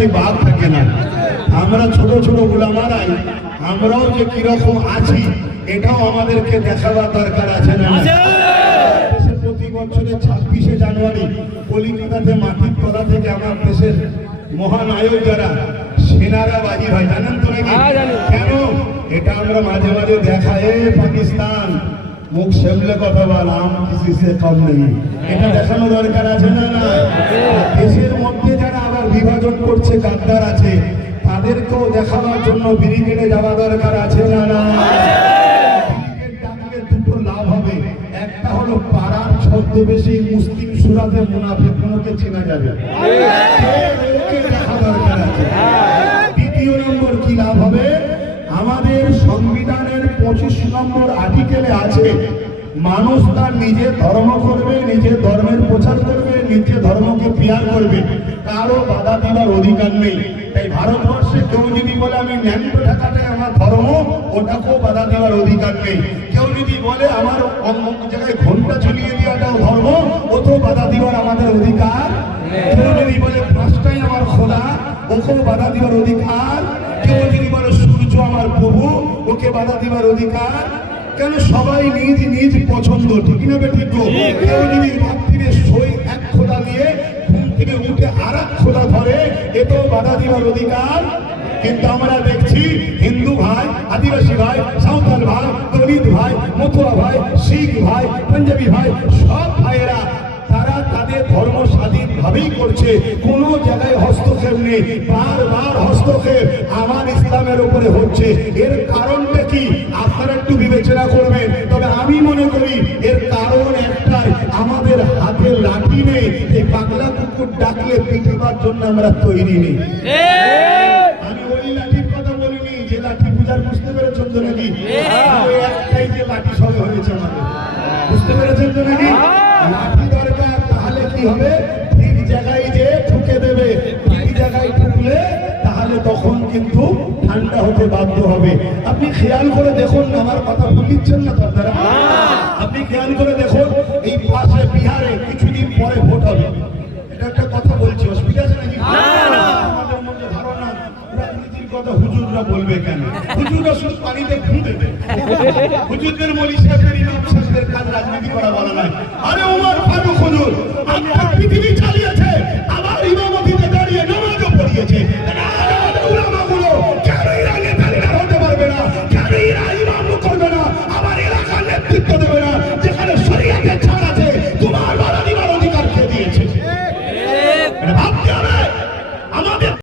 নাকি বাঘ থাকে না আমরা ছোট ছোট গুলামারাই আমরাও যে কীরকম আছি এটাও আমাদেরকে দেখাবার দরকার আছে না প্রতি বছরের ছাব্বিশে জানুয়ারি কলিকাতাতে মাটির তলা থেকে আমার দেশের মহানায়ক যারা সেনারা বাহির হয় জানেন তো নাকি? হ্যাঁ, কেন? এটা আমরা মাঝে মাঝে দেখা এ পাকিস্তান মুখ সামলে কথা বল আম কিসি সে কম নেই। এটা দেখানো দরকার আছে না না করছে গাদ্দার আছে। তাদেরকেও দেখানোর জন্য ব্রিগেডে যাওয়া দরকার আছে না না? চেনা যাবে। দ্বিতীয় নম্বর কি লাভ হবে? আমাদের সংবিধানের পঁচিশ নম্বর আর্টিকেলে আছে মানুষ তার নিজের ধর্ম করবে নিজের ধর্মের প্রচার করবে নিজের ধর্মকে পিয়ার করবে। কারও বাধা দেওয়ার অধিকার নেই। তাই ভারতবর্ষে কেউ যদি বলে, আমি ন্যান্ত থাকাটাই আমার ধর্ম, ওটাকেও বাধা দেওয়ার অধিকার নেই। কেউ যদি বলে, আমার অমুক জায়গায় ঘণ্টা ঝুলিয়ে দেওয়াটাও ধর্ম, ওতেও বাধা দেওয়ার আমাদের অধিকার কেউ যদি বলে, পাঁচটাই আমার খোদা, ওকেও বাধা দেওয়ার অধিকার কেউ যদি বলে, সূর্য আমার প্রভু, ওকে বাধা দেওয়ার অধিকার কেন সবাই নিজ নিজ ঠিক না বে ঠিক গো? কেউ যদি রাত্রিরে সই এক খোদা নিয়ে ঘুম থেকে উঠে আর এক খোদা ধরে এতেও বাধা দেওয়ার অধিকার। কিন্তু আমরা দেখছি হিন্দু ভাই আদিবাসী ভাই সাঁওতাল ভাই দলিত ভাই মথুরা ভাই শিখ ভাই পাঞ্জাবি ভাই সব ভাইয়েরা তারা তাদের ধর্ম স্বাধীনভাবেই করছে। কোনো জায়গায় হস্তক্ষেপ নেই। বারবার হস্তক্ষেপ আমার ইসলামের উপরে হচ্ছে। এর কারণটা কি? আপনারা একটু এর কারণ একটাই আমাদের হাতে লাঠি নেই এই পাগলা কুকুর ডাকলে পিঠিবার জন্য আমরা তৈরি নেই। আমি ওই লাঠির কথা বলিনি যে লাঠি পূজার বুঝতে পেরেছেন তো নাকি? ওই একটাই যে লাঠি সবে হয়েছে আমাদের। বুঝতে পেরেছেন তো নাকি? লাঠি দরকার তাহলে কি হবে? ঠান্ডা হতে বাধ্য হবে। আপনি খেয়াল করে দেখুন আমার কথা বলিচ্ছেন না আপনারা। আপনি খেয়াল করে দেখুন এই পাশে বিহারে কিছুদিন পরে ভোট হবে। এটা একটা কথা বলছি অসুবিধা আছে নাকি? আমাদের মধ্যে ধারণা রাজনীতির কথা হুজুররা বলবে কেন? হুজুররা শুধু পানিতে ঘুম দেবে। হুজুরদের মলি সাহেবের ইমাম সাহেবের কাজ রাজনীতি করা বলা নয়। আরে ওমর ফারুক হুজুর আপনার পৃথিবী চালিয়ে